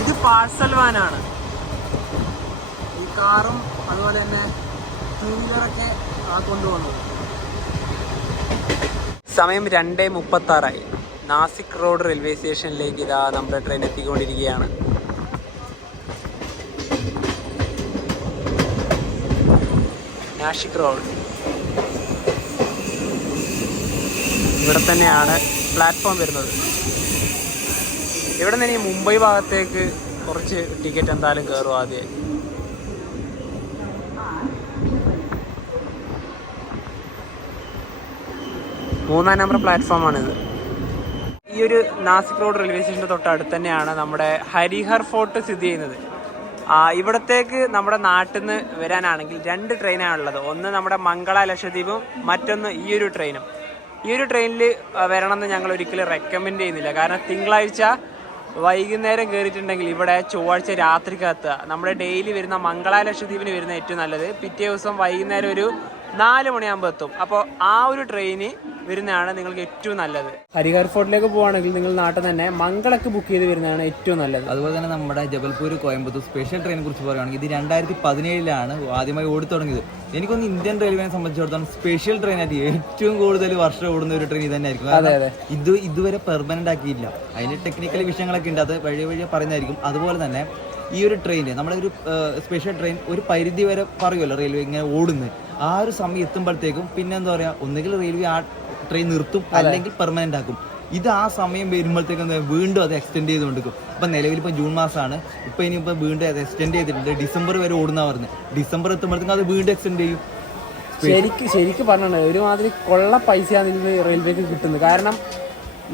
ഇത് പാഴ്സൽ വാനാണ്. ഈ കാറും അതുപോലെ തന്നെ ടൂ വീലറൊക്കെ കൊണ്ടുവന്നു. സമയം 2:36. നാസിക് റോഡ് റെയിൽവേ സ്റ്റേഷനിലേക്ക് ഇതാ നമ്മുടെ ട്രെയിൻ എത്തിക്കൊണ്ടിരിക്കുകയാണ്. നാസിക് റോഡ് ഇവിടെ തന്നെയാണ് പ്ലാറ്റ്ഫോം വരുന്നത്. ഇവിടെ നിന്ന് ഇനി മുംബൈ ഭാഗത്തേക്ക് കുറച്ച് ടിക്കറ്റ് എന്തായാലും കയറും ആദ്യം. മൂന്നാം നമ്പർ പ്ലാറ്റ്ഫോമാണിത്. ഈ ഒരു നാസിക് റോഡ് റെയിൽവേ സ്റ്റേഷൻ്റെ തൊട്ടടുത്ത് തന്നെയാണ് നമ്മുടെ ഹരിഹർ ഫോർട്ട് സ്ഥിതി ചെയ്യുന്നത്. ഇവിടത്തേക്ക് നമ്മുടെ നാട്ടിൽ നിന്ന് വരാനാണെങ്കിൽ 2 ട്രെയിനാണുള്ളത്. ഒന്ന് നമ്മുടെ മംഗള ലക്ഷദ്വീപും മറ്റൊന്ന് ഈ ഒരു ട്രെയിനും. ഈ ഒരു ട്രെയിനിൽ വരണമെന്ന് ഞങ്ങൾ ഒരിക്കലും റെക്കമെൻഡ് ചെയ്യുന്നില്ല. കാരണം തിങ്കളാഴ്ച വൈകുന്നേരം കയറിയിട്ടുണ്ടെങ്കിൽ ഇവിടെ ചൊവ്വാഴ്ച രാത്രിക്കകത്ത് നമ്മുടെ ഡെയിലി വരുന്ന മംഗള ലക്ഷദ്വീപിന് വരുന്ന ഏറ്റവും നല്ലത്. പിറ്റേ ദിവസം വൈകുന്നേരം ഒരു 4 മണിയാകുമ്പോൾ എത്തും. അപ്പോൾ ആ ഒരു ട്രെയിന് വരുന്നതാണ് നിങ്ങൾക്ക് ഏറ്റവും നല്ലത്. ഹരിഹർ ഫോർട്ടിലേക്ക് പോവുകയാണെങ്കിൽ നിങ്ങൾ നാട്ടിൽ തന്നെ മംഗളക്ക് ബുക്ക് ചെയ്ത് വരുന്നതാണ് ഏറ്റവും നല്ലത്. അതുപോലെ തന്നെ നമ്മുടെ ജബൽപൂർ കോയമ്പത്തൂർ സ്പെഷ്യൽ ട്രെയിനെ കുറിച്ച് പറയുകയാണെങ്കിൽ ഇത് 2017 ആദ്യമായി ഓടിത്തുടങ്ങിയത്. എനിക്കൊന്ന് ഇന്ത്യൻ റെയിൽവേനെ സംബന്ധിച്ചിടത്തോളം സ്പെഷ്യൽ ട്രെയിനായിട്ട് ഏറ്റവും കൂടുതൽ വർഷം ഓടുന്ന ഒരു ട്രെയിൻ ഇത് തന്നെ ആയിരിക്കും. ഇതുവരെ പെർമനന്റ് ആക്കിയില്ല. അതിന്റെ ടെക്നിക്കൽ വിഷയങ്ങളൊക്കെ ഉണ്ട്. അത് വഴിയെ പറയുന്നതായിരിക്കും. അതുപോലെ തന്നെ ഈ ഒരു ട്രെയിൻ നമ്മുടെ ഒരു സ്പെഷ്യൽ ട്രെയിൻ ഒരു പരിധി വരെ പറയുമല്ലോ റെയിൽവേ ഇങ്ങനെ ഓടുന്നത്. ആ ഒരു സമയം എത്തുമ്പോഴത്തേക്കും പിന്നെ എന്താ പറയുക, ഒന്നുകിൽ റെയിൽവേ ആ ട്രെയിൻ നിർത്തും അല്ലെങ്കിൽ പെർമനന്റ് ആക്കും. ഇത് ആ സമയം വരുമ്പോഴത്തേക്കും വീണ്ടും അത് എക്സ്റ്റെൻഡ് ചെയ്തുകൊണ്ടിരിക്കും. ഇപ്പം നിലവിൽ ഇപ്പം ജൂൺ മാസമാണ്. ഇപ്പം ഇനിയിപ്പോൾ വീണ്ടും അത് എക്സ്റ്റെൻഡ് ചെയ്തിട്ടുണ്ട്. ഡിസംബർ വരെ ഓടുന്ന പറഞ്ഞത്. ഡിസംബർ എത്തുമ്പോഴത്തേക്കും അത് വീണ്ടും എക്സ്റ്റെൻഡ് ചെയ്യും. ശരിക്കും പറഞ്ഞത് ഒരുമാതിരി കൊള്ള പൈസയാണ് ഇതിന് റെയിൽവേക്ക് കിട്ടുന്നത്. കാരണം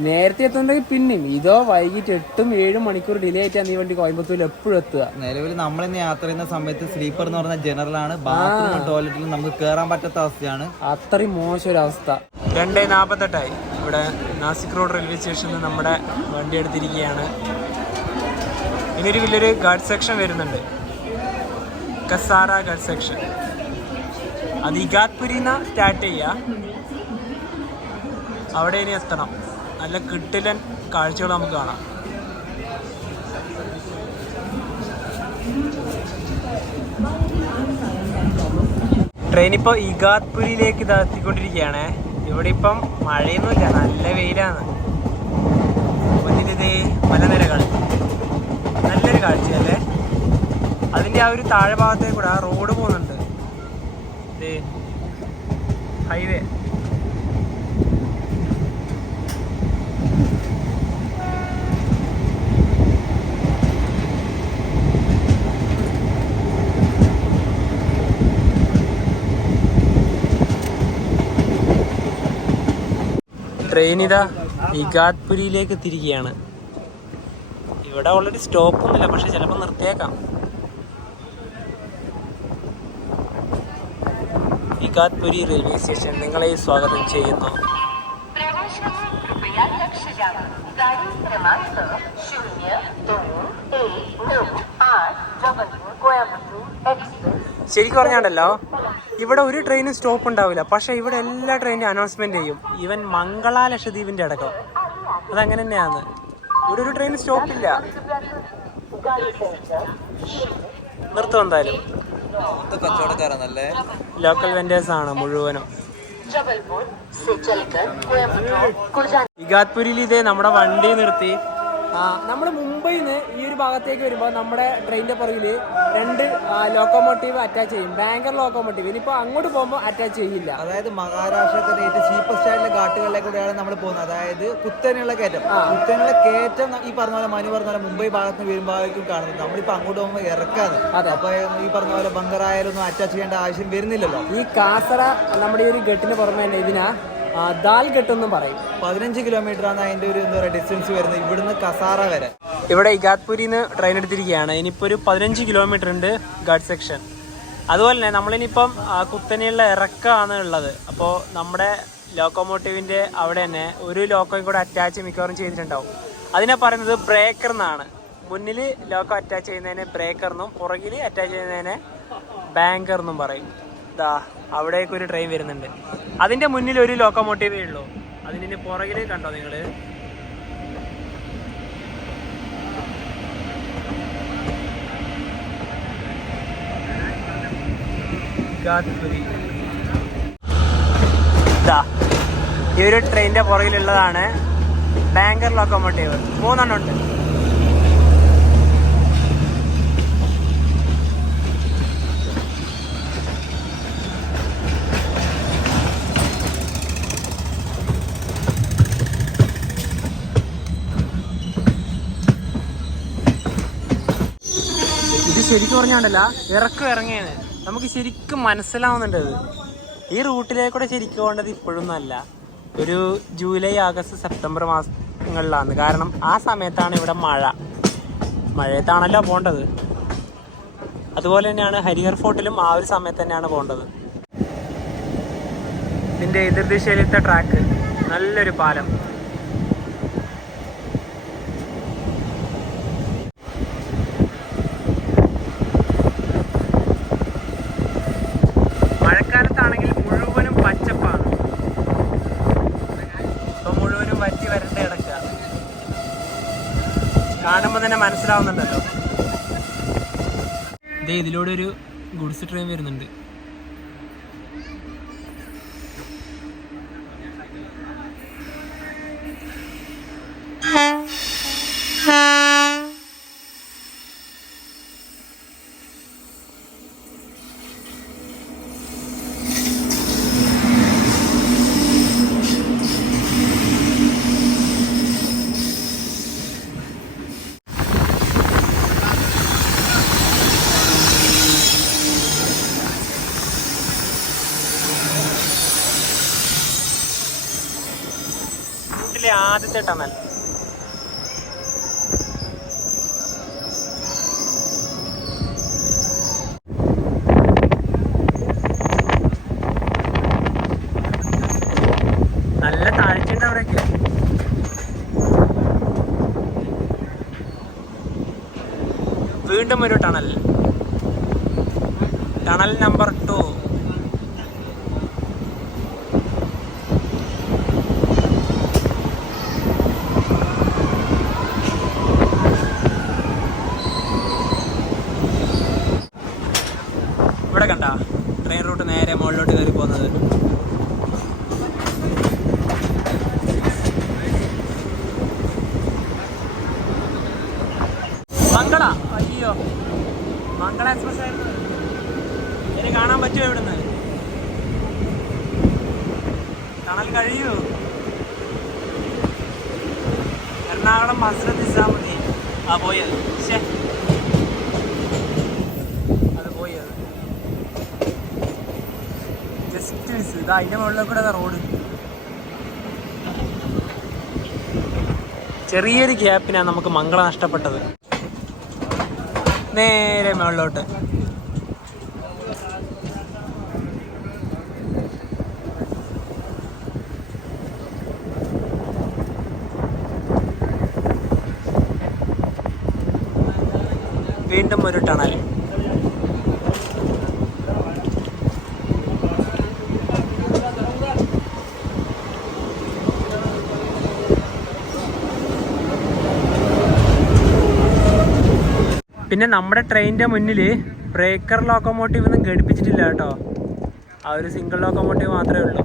നേരത്തെ എത്തുന്നുണ്ടെങ്കിൽ പിന്നെയും ഇതോ വൈകിട്ട് 8-7 മണിക്കൂർ ഡിലേ ആയിട്ടാണ് ഈ വണ്ടി കോയമ്പത്തൂരിൽ എപ്പോഴും എത്തുക. നിലവിൽ നമ്മൾ ഇന്ന് യാത്ര ചെയ്യുന്ന സമയത്ത് സ്ലീപ്പർ എന്ന് പറഞ്ഞാൽ ജനറലാണ്. ബാത്റൂം ടോയ്ലറ്റിൽ നമുക്ക് കയറാൻ പറ്റാത്ത അവസ്ഥയാണ്. അത്രയും മോശം ഒരു അവസ്ഥ. 2:48 ഇവിടെ നാസിക് റോഡ് റെയിൽവേ സ്റ്റേഷനിൽ നമ്മുടെ വണ്ടി എടുത്തിരിക്കുകയാണ്. ഇനിയൊരു വലിയൊരു ഗാർഡ് സെക്ഷൻ വരുന്നുണ്ട്. കസാര ഗാർഡ് സെക്ഷൻ. അത് ഇഗാത്പുരിന്ന് സ്റ്റാർട്ട് ചെയ്യുക. അവിടെ ഇനി എത്തണം. നല്ല കിട്ടിലൻ കാഴ്ചകൾ നമുക്ക് കാണാം. ട്രെയിൻ ഇപ്പോൾ ഇഗാത്പുരിയിലേക്ക് എത്തിക്കൊണ്ടിരിക്കുകയാണ്. ഇവിടെ ഇപ്പം മഴയൊന്നുമില്ല, നല്ല വെയിലാണ്. മുന്നിലിതേ മലനിരകൾ, നല്ലൊരു കാഴ്ചയല്ലേ. അതിൻ്റെ ആ ഒരു താഴെ ഭാഗത്തേക്ക് കൂടെ ആ റോഡ് പോകുന്നുണ്ട്. ഇതേ ഹൈവേ. ട്രെയിൻ ഇതാ ഇഗാത്പുരിയിലേക്ക് തിരികെയാണ്. ഇവിടെ ഓൾറെഡി സ്റ്റോപ്പൊന്നുമില്ല, പക്ഷെ ചിലപ്പോൾ നിർത്തിയേക്കാം. ഇഗാത്പുരി റെയിൽവേ സ്റ്റേഷൻ നിങ്ങളെ സ്വാഗതം ചെയ്യുന്നു. ശരിക്കും പറഞ്ഞാണ്ടല്ലോ ഇവിടെ ഒരു ട്രെയിനും സ്റ്റോപ്പ് ഉണ്ടാവില്ല, പക്ഷെ ഇവിടെ എല്ലാ ട്രെയിനും അനൗൺസ്മെന്റ് ചെയ്യും. ഈവൻ മംഗള ലക്ഷദ്വീപിന്റെ അടക്കം അതങ്ങനെ തന്നെയാണ്. ഇവിടെ ഒരു ട്രെയിൻ സ്റ്റോപ്പില്ല, നിർത്തും എന്തായാലും. കച്ചവടക്കാരാണല്ലേ, ലോക്കൽ വെൻഡേഴ്സ് ആണ് മുഴുവനും. ഇഗാത്പുരിയിൽ ഇതേ നമ്മുടെ വണ്ടി നിർത്തി. നമ്മൾ മുംബൈയിൽ നിന്ന് ഈ ഒരു ഭാഗത്തേക്ക് വരുമ്പോൾ നമ്മുടെ ട്രെയിനിന്റെ പുറകിൽ 2 ലോക്കോമോട്ടീവ് അറ്റാച്ച് ചെയ്യും. Banker locomotive. ഇനിയിപ്പോൾ അങ്ങോട്ട് പോകുമ്പോൾ അറ്റാച്ച് ചെയ്യില്ല. അതായത് മഹാരാഷ്ട്രത്തിലെ ഏറ്റവും ചീപ്പസ്റ്റ് ആയിട്ടുള്ള ഘാട്ടുകളിലേക്കൂടെയാണ് നമ്മൾ പോകുന്നത്. അതായത് കുത്തനെയുള്ള കയറ്റം. കുത്തനെയുള്ള കയറ്റം ഈ പറഞ്ഞ പോലെ മനു പറഞ്ഞ പോലെ മുംബൈ ഭാഗത്ത് നിന്ന് വരുമ്പോഴേക്കും കാണുന്നത്. നമ്മളിപ്പോൾ അങ്ങോട്ട് പോകുമ്പോൾ ഇറക്കാണ്. അപ്പൊ ഈ പറഞ്ഞ പോലെ ബംഗറായാലൊന്നും അറ്റാച്ച് ചെയ്യേണ്ട ആവശ്യം വരുന്നില്ലല്ലോ. ഈ കാസറ നമ്മുടെ ഈ ഒരു ഘട്ടിന് പുറമെ തന്നെ ഇതിനാ ദാൽ ഘട്ടെന്നും പറയും. 15 കിലോമീറ്റർ ആണ് അതിന്റെ ഒരു എന്താ പറയുക ഡിസ്റ്റൻസ് വരുന്നത് ഇവിടുന്ന് കസാറ വരെ. ഇവിടെ ഇഗാത്പുരിയിൽ നിന്ന് ട്രെയിൻ എടുത്തിരിക്കുകയാണ്. ഇനിയിപ്പോൾ ഒരു 15 കിലോമീറ്റർ ഉണ്ട് ഗാർഡ് സെക്ഷൻ. അതുപോലെ തന്നെ നമ്മളിനിപ്പം കുത്തനെയുള്ള ഇറക്കമാണ് ഉള്ളത്. അപ്പോൾ നമ്മുടെ ലോക്കോമോട്ടീവിൻ്റെ അവിടെ തന്നെ ഒരു ലോക്കോയും കൂടെ അറ്റാച്ച് മിക്കവാറും ചെയ്തിട്ടുണ്ടാവും. അതിനെ പറയുന്നത് ബ്രേക്കർ എന്നാണ്. മുന്നിൽ ലോക്കോ അറ്റാച്ച് ചെയ്യുന്നതിനെ ബ്രേക്കർ എന്നും പുറകിൽ അറ്റാച്ച് ചെയ്യുന്നതിനെ ബാങ്കർ എന്നും പറയും. ഇതാ അവിടേക്ക് ഒരു ട്രെയിൻ വരുന്നുണ്ട്. അതിൻ്റെ മുന്നിൽ ഒരു ലോക്കോമോട്ടീവേ ഉള്ളൂ. അതിന് പുറകിൽ കണ്ടോ നിങ്ങൾ? ഈ ഒരു ട്രെയിനിന്റെ പുറകിലുള്ളതാണ് ബാങ്കർ ലോക്കോമോട്ടീവ്. 3 എണ്ണം ഉണ്ട്. ഇത് ശരിക്കും പറഞ്ഞാണ്ടല്ല ഇറക്കം ഇറങ്ങിയാണ്. നമുക്ക് ശരിക്കും മനസ്സിലാവുന്നുണ്ട്. ഈ റൂട്ടിലേക്കൂടെ ശരിക്കും പോകേണ്ടത് ഇപ്പോഴൊന്നും അല്ല, ഒരു ജൂലൈ ആഗസ്റ്റ് സെപ്റ്റംബർ മാസങ്ങളിലാണ്. കാരണം ആ സമയത്താണ് ഇവിടെ മഴയത്താണല്ലോ പോകേണ്ടത്. അതുപോലെ തന്നെയാണ് ഹരിഹർ ഫോർട്ടിലും ആ ഒരു സമയത്ത് തന്നെയാണ് പോകേണ്ടത്. ഇതിൻ്റെ എതിർദിശയിലത്തെ ട്രാക്ക്, നല്ലൊരു പാലം. മഴക്കാലത്താണെങ്കിൽ മുഴുവനും പച്ചപ്പാണ്. ഇപ്പൊ മുഴുവനും വറ്റി വരണ്ട കിടക്കുക. കാണുമ്പോൾ തന്നെ മനസ്സിലാവുന്നുണ്ടല്ലോ. ഇതേ ഇതിലൂടെ ഒരു ഗുഡ്സ് ട്രെയിൻ വരുന്നുണ്ട്. ആദ്യത്തെ ടണൽ. നല്ല താഴ്ചയുണ്ട് അവിടേക്ക്. വീണ്ടും ഒരു ടണൽ നമ്പർ 2. ഇവിടെ കണ്ട ട്രെയിൻ റൂട്ട് നേരെ മുകളിലോട്ട് കയറി പോകുന്നത്. മംഗള, അയ്യോ മംഗള എക്സ്പ്രസ് ആയിരുന്നു. ഇനി കാണാൻ പറ്റുമോ ഇവിടുന്ന്? ടണൽ കഴിയൂ. എറണാകുളം ഹസ്രത്ത് നിസാമുദ്ദീൻ പോയത്. Just miss. ഇതാ അതിൻ്റെ മുകളിൽ കൂടെ റോഡ്. ചെറിയൊരു ഗ്യാപ്പിനാണ് നമുക്ക് മംഗളം നഷ്ടപ്പെട്ടത്. നേരെ മുകളിലോട്ട്. വീണ്ടും ഒരു ടണൽ. പിന്നെ നമ്മുടെ ട്രെയിനിൻ്റെ മുന്നിൽ ബ്രേക്കർ ലോക്കോമോട്ടീവ് ഒന്നും ഘടിപ്പിച്ചിട്ടില്ല കേട്ടോ. ആ ഒരു സിംഗിൾ ലോക്കോമോട്ടീവ് മാത്രമേ ഉള്ളൂ.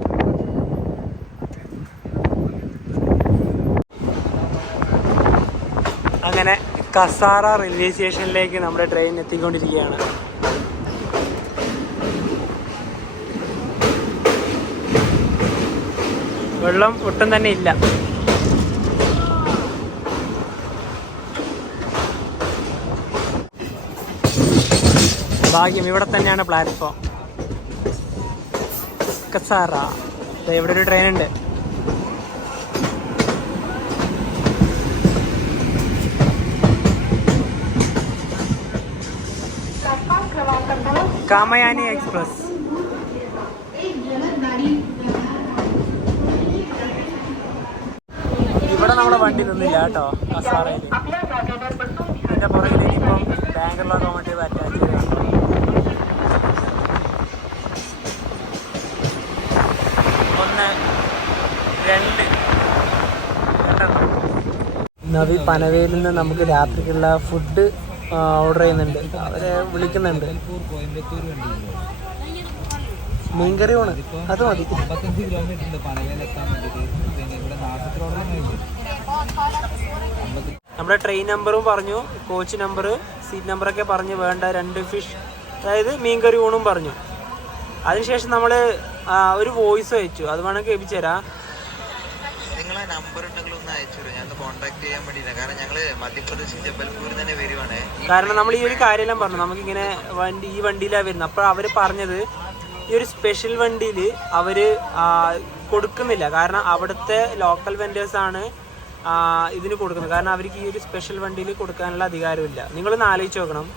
അങ്ങനെ കസാറ റെയിൽവേ സ്റ്റേഷനിലേക്ക് നമ്മുടെ ട്രെയിൻ എത്തിക്കൊണ്ടിരിക്കുകയാണ്. വെള്ളം ഒട്ടും തന്നെ ഇല്ല. ഭാഗ്യം, ഇവിടെ തന്നെയാണ് പ്ലാറ്റ്ഫോം. കസാറ. ഇവിടെ ഒരു ട്രെയിൻ ഉണ്ട്. കാമയാനി എക്സ്പ്രസ്. ഇവിടെ നമ്മുടെ വണ്ടി നിന്നില്ല കേട്ടോ കസാറയിൽ. ഇതിന്റെ പുറകിലേക്ക് ഇപ്പം ബാംഗ്ലൂർ ലോക്കോമോട്ടീവ് അറ്റാച്ച് ചെയ്താണ്. നവി പനവേലിൽ നിന്ന് നമുക്ക് രാത്രിക്കുള്ള ഫുഡ് ഓർഡർ ചെയ്യുന്നുണ്ട്. അവരെ വിളിക്കുന്നുണ്ട്. മീൻകറി ഊണ് അത് മതി. 55 കിലോമീറ്റർ പനവേലെത്താൻ വേണ്ടിയിട്ട്. നമ്മുടെ ട്രെയിൻ നമ്പറും പറഞ്ഞു, കോച്ച് നമ്പർ, സീറ്റ് നമ്പറൊക്കെ പറഞ്ഞു. വേണ്ട 2 ഫിഷ്, അതായത് മീൻകറി ഊണും പറഞ്ഞു. അതിനുശേഷം നമ്മൾ ഒരു വോയിസ് അയച്ചു. അത് വേണമെങ്കിൽ കേൾപ്പിച്ചു തരാം. നിങ്ങളെ നമ്പർ ഉണ്ടെങ്കിൽ ഒന്ന് അയച്ചു തരും. ഞാൻ കോൺടാക്ട് ചെയ്യാൻ വേണ്ടിയില്ല. കാരണം ഞങ്ങൾ മധ്യപ്രദേശ് ജബൽപൂരിൽ തന്നെ വരുവാണ്. കാരണം നമ്മൾ ഈ ഒരു കാര്യമെല്ലാം പറഞ്ഞു, നമുക്കിങ്ങനെ ഈ വണ്ടിയിലാണ് വരുന്നത്. അപ്പോൾ അവർ പറഞ്ഞത് ഈ ഒരു സ്പെഷ്യൽ വണ്ടിയിൽ അവർ കൊടുക്കുന്നില്ല. കാരണം അവിടുത്തെ ലോക്കൽ വെൻഡേഴ്സാണ് ഇതിന് കൊടുക്കുന്നത്. കാരണം അവർക്ക് ഈ ഒരു സ്പെഷ്യൽ വണ്ടിയിൽ കൊടുക്കാനുള്ള അധികാരമില്ല. നിങ്ങളൊന്ന് ആലോചിച്ച് നോക്കണം,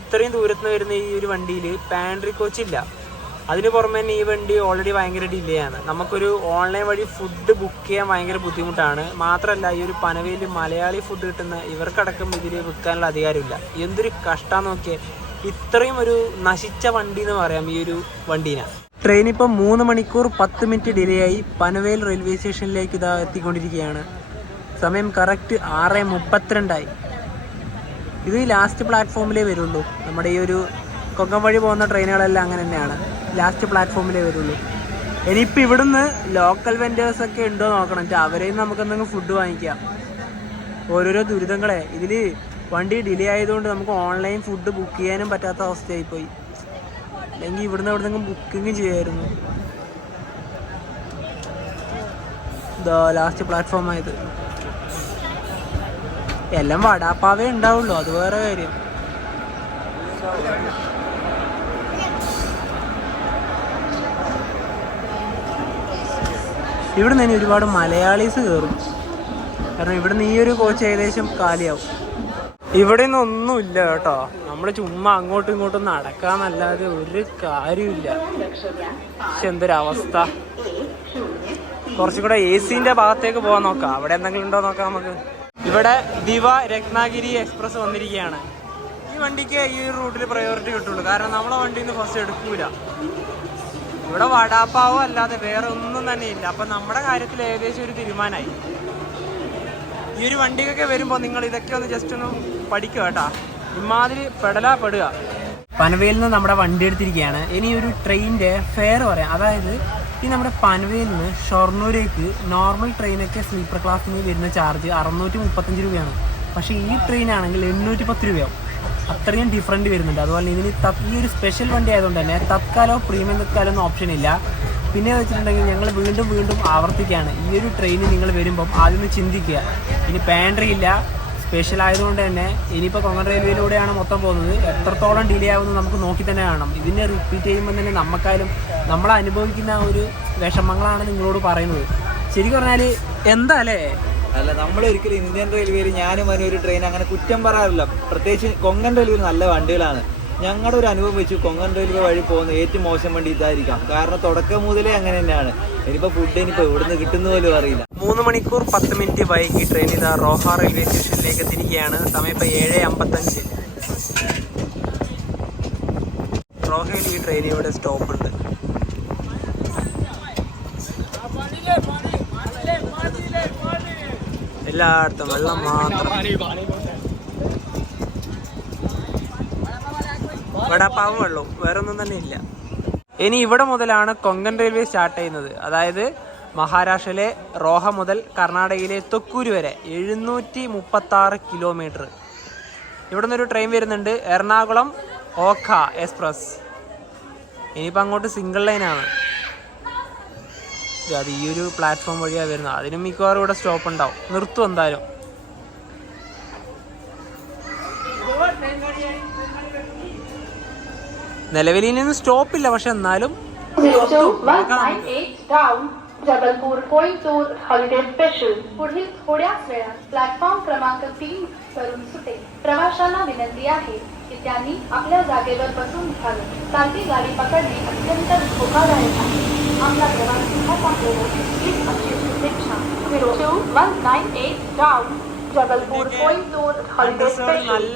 ഇത്രയും ദൂരത്ത് നിന്ന് വരുന്ന ഈ ഒരു വണ്ടിയിൽ പാൻട്രി കോച്ച് ഇല്ല. അതിന് പുറമെ തന്നെ ഈ വണ്ടി ഓൾറെഡി ഭയങ്കര ഡിലേ ആണ്. നമുക്കൊരു ഓൺലൈൻ വഴി ഫുഡ് ബുക്ക് ചെയ്യാൻ ഭയങ്കര ബുദ്ധിമുട്ടാണ്. മാത്രമല്ല ഈ ഒരു പനവേൽ മലയാളി ഫുഡ് കിട്ടുന്ന ഇവർക്കടക്കം ഇതിൽ വിൽക്കാനുള്ള അധികാരമില്ല. എന്തൊരു കഷ്ടമാണെന്ന് നോക്കിയേ. ഇത്രയും ഒരു നശിച്ച വണ്ടി എന്ന് പറയാം ഈ ഒരു വണ്ടീനെ. ട്രെയിൻ ഇപ്പം 3 മണിക്കൂർ 10 മിനിറ്റ് ഡിലേ ആയി പനവേൽ റെയിൽവേ സ്റ്റേഷനിലേക്ക് ഇതാ എത്തിക്കൊണ്ടിരിക്കുകയാണ്. സമയം കറക്റ്റ് 6:32 ഇത് ലാസ്റ്റ് പ്ലാറ്റ്ഫോമിലേ വരുള്ളൂ. നമ്മുടെ ഈ ഒരു കൊക്കം വഴി പോകുന്ന ട്രെയിനുകളെല്ലാം അങ്ങനെ തന്നെയാണ്, ലാസ്റ്റ് പ്ലാറ്റ്ഫോമിലേ വരുള്ളൂ. ഇനിയിപ്പോൾ ഇവിടുന്ന് ലോക്കൽ വെൻഡേഴ്സൊക്കെ ഉണ്ടോ നോക്കണം. അവരെയും നമുക്കെന്തെങ്കിലും ഫുഡ് വാങ്ങിക്കാം. ഓരോരോ ദുരിതങ്ങളെ. ഇതിൽ വണ്ടി ഡിലേ ആയതുകൊണ്ട് നമുക്ക് ഓൺലൈൻ ഫുഡ് ബുക്ക് ചെയ്യാനും പറ്റാത്ത അവസ്ഥയായിപ്പോയി. അല്ലെങ്കിൽ ഇവിടുന്ന് എവിടെന്നെങ്കിലും ബുക്കിങ്ങും ചെയ്യായിരുന്നു. ഇതാ ലാസ്റ്റ് പ്ലാറ്റ്ഫോമായത്. എല്ലാം വടാപ്പാവേ ഉണ്ടാവുള്ളൂ, അത് വേറെ കാര്യം. ഇവിടുന്ന് തന്നെ ഒരുപാട് മലയാളീസ് കയറും. കാരണം ഇവിടുന്ന് ഈ ഒരു കോച്ച് ഏകദേശം കാലിയാവും. ഇവിടെ നിന്നും ഒന്നുമില്ല കേട്ടോ. നമ്മൾ ചുമ്മാ അങ്ങോട്ടും ഇങ്ങോട്ടും നടക്കാന്നല്ലാതെ ഒരു കാര്യമില്ല. പക്ഷെ എന്തൊരവസ്ഥ. കുറച്ചും കൂടെ AC-ന്റെ ഭാഗത്തേക്ക് പോകാൻ നോക്കാം. അവിടെ എന്തെങ്കിലും ഉണ്ടോ നോക്കാം നമുക്ക്. ഇവിടെ ദിവ രത്നാഗിരി എക്സ്പ്രസ് വന്നിരിക്കുകയാണ്. ഈ വണ്ടിക്ക് ഈ റൂട്ടിൽ പ്രയോറിറ്റി കിട്ടുള്ളൂ. കാരണം നമ്മളെ വണ്ടിയിൽ നിന്ന് ഫസ്റ്റ് എടുക്കൂല. ഇവിടെ വടാപ്പാവോ അല്ലാതെ വേറെ ഒന്നും തന്നെ ഇല്ല. അപ്പം നമ്മുടെ കാര്യത്തിൽ ഏകദേശം ഒരു തീരുമാനമായി. ഈ ഒരു വണ്ടിക്കൊക്കെ വരുമ്പോൾ നിങ്ങൾ ഇതൊക്കെ ഒന്ന് ജസ്റ്റ് ഒന്ന് പഠിക്കുക കേട്ടോ. ഇമാതിരി പെടുക. പനവേലിൽ നിന്ന് നമ്മുടെ വണ്ടി എടുത്തിരിക്കുകയാണ്. ഇനി ഒരു ട്രെയിനിൻ്റെ ഫെയർ പറയാം. അതായത് ഈ നമ്മുടെ പനവേലിൽ നിന്ന് ഷൊർണൂരേക്ക് നോർമൽ ട്രെയിനൊക്കെ സ്ലീപ്പർ ക്ലാസ്സിന് വരുന്ന ചാർജ് 635 രൂപയാണ്. പക്ഷേ ഈ ട്രെയിനാണെങ്കിൽ 810 രൂപയാവും. അത്രയും ഡിഫറൻറ്റ് വരുന്നുണ്ട്. അതുപോലെ ഇതിന് ഈ ഒരു സ്പെഷ്യൽ വണ്ടി ആയതുകൊണ്ട് തന്നെ തത്കാലോ പ്രീമിയം തത്കാലോ ഒന്നും ഓപ്ഷൻ ഇല്ല. പിന്നെ വെച്ചിട്ടുണ്ടെങ്കിൽ ഞങ്ങൾ വീണ്ടും ആവർത്തിക്കുകയാണ്, ഈ ഒരു ട്രെയിനിൽ നിങ്ങൾ വരുമ്പം ആദ്യം ചിന്തിക്കുക. ഇനി പാൻട്രി ഇല്ല, സ്പെഷ്യൽ ആയതുകൊണ്ട് തന്നെ ഇനിയിപ്പോൾ കൊങ്കൺ റെയിൽവേയിലൂടെയാണ് മൊത്തം പോകുന്നത്. എത്രത്തോളം ഡിലേ ആവുമെന്ന് നമുക്ക് നോക്കി തന്നെ കാണണം. ഇതിനെ റിപ്പീറ്റ് ചെയ്യുമ്പോൾ തന്നെ നമുക്കായാലും നമ്മൾ അനുഭവിക്കുന്ന ഒരു വിഷമങ്ങളാണ് നിങ്ങളോട് പറയുന്നത്. ശരിക്കും പറഞ്ഞാൽ എന്താ അല്ലേ, അല്ല, നമ്മൾ ഒരിക്കലും ഇന്ത്യൻ റെയിൽവേയിൽ ഞാനും അതിന് ഒരു ട്രെയിൻ അങ്ങനെ കുറ്റം പറയാറില്ല. പ്രത്യേകിച്ച് കൊങ്കൺ റെയിൽവേയിൽ നല്ല വണ്ടികളാണ്. ഞങ്ങളുടെ ഒരു അനുഭവം വെച്ച് കൊങ്കൺ റെയിൽവേ വഴി പോകുന്ന ഏറ്റവും മോശം വണ്ടി ഇതായിരിക്കാം. കാരണം തുടക്കം മുതലേ അങ്ങനെ തന്നെയാണ്. ഇനിയിപ്പോൾ ഫുഡ് ഇനിയിപ്പോൾ ഇവിടുന്ന് കിട്ടുന്ന പോലും അറിയില്ല. 3 മണിക്കൂർ 10 മിനിറ്റ് വൈകി ട്രെയിൻ ഇതാ റോഹ റെയിൽവേ സ്റ്റേഷനിലേക്ക് തിരികെയാണ്. സമയം ഇപ്പോൾ 7:55. റോഹയിൽ ഈ ട്രെയിൻ ഇവിടെ സ്റ്റോപ്പ് ഉണ്ട്. എല്ലായിടത്തും വെള്ളം മാത്രം. വടാപ്പാവും വെള്ളവും, വേറെ ഒന്നും തന്നെ ഇല്ല. ഇനി ഇവിടെ മുതലാണ് കൊങ്കൺ റെയിൽവേ സ്റ്റാർട്ട് ചെയ്യുന്നത്. അതായത് മഹാരാഷ്ട്രയിലെ റോഹ മുതൽ കർണാടകയിലെ തൊക്കൂര് വരെ 736 കിലോമീറ്റർ. ഇവിടെ നിന്നൊരു ട്രെയിൻ വരുന്നുണ്ട്, എറണാകുളം ഓഖ എക്സ്പ്രസ്. ഇനിയിപ്പോൾ അങ്ങോട്ട് സിംഗിൾ ലൈനാണ്. അത് ഈ ഒരു പ്ലാറ്റ്ഫോം വഴിയാണ് വരുന്നത്. അതിനും മിക്കവാറും ഇവിടെ സ്റ്റോപ്പ് ഉണ്ടാവും, നിർത്തും എന്തായാലും. നിലവിൽ ഇനിയൊന്നും സ്റ്റോപ്പില്ല, പക്ഷെ എന്നാലും जबलपूर कोईमतूर हॉलिडे स्पेशल पुढील थोड्याच वेळात प्लॅटफॉर्म क्रमांक 3 वरून सुटेल. प्रवाशांना विनंती आहे की त्यांनी आपल्या जागेवर बसून घ्यावे. चालती गाडी पकडणे अत्यंत धोकादायक आहे. आपला प्रवास सुखाचा हीच आमची शुभेच्छा. 0198 down Jabalpur Coimbatore holiday special